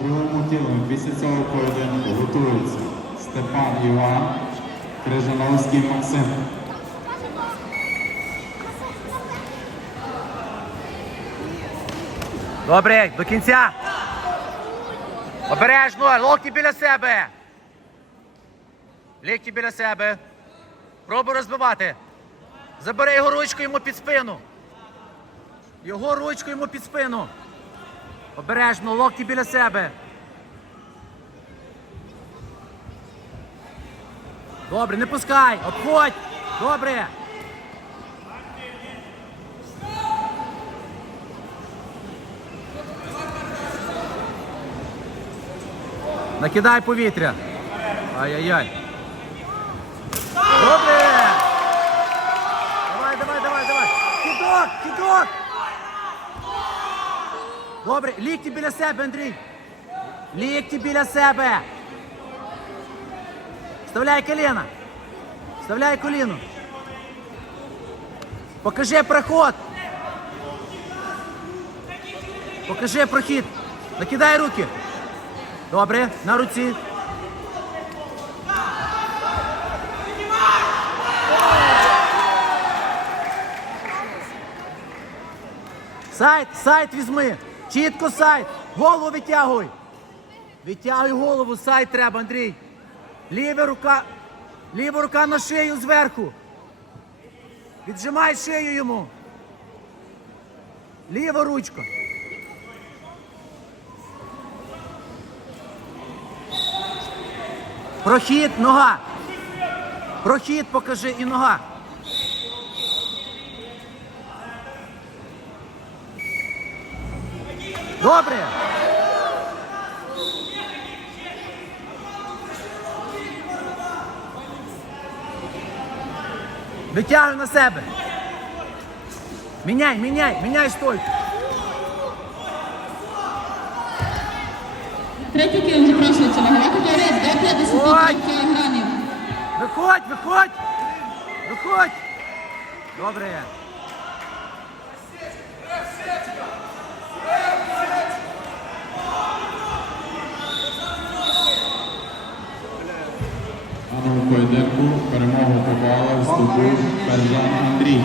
другому тілу після цього поєдинку готуються Степан Іван, Крижановський Максим. Добре, до кінця. Обережно, локті біля себе. Лікті біля себе. Пробуй розбивати. Забери його ручку йому під спину. Його ручку йому під спину. Обережно, локті біля себе. Добре, не пускай. Обходь. Добре. Накидай повітря. Ай-яй-яй. Добре! Давай, давай, давай, давай. Кидок, кидок. Добре, лікті біля себе, Андрій. Лікті біля себе. Вставляй коліна. Вставляй коліно. Покажи проход. Покажи прохід. Накидай руки. Добре, на руці. Сайт, сайт візьми. Чітко сайт. Голову витягуй. Витягуй голову, сайт треба, Андрій. Ліва рука. Ліва рука на шию зверху. Віджимай шию йому. Ліва ручка. Прохід, нога. Прохід покажи і нога. Добре. Витягуй на себе. Міняй, міняй, міняй стойку. Третій кіл запрошується вагова категорія до 53 Ой! кілограмів. Виходь, виходь! Виходь! Добре. поєдинку перемогу Ковала здобув Перзан Андрій.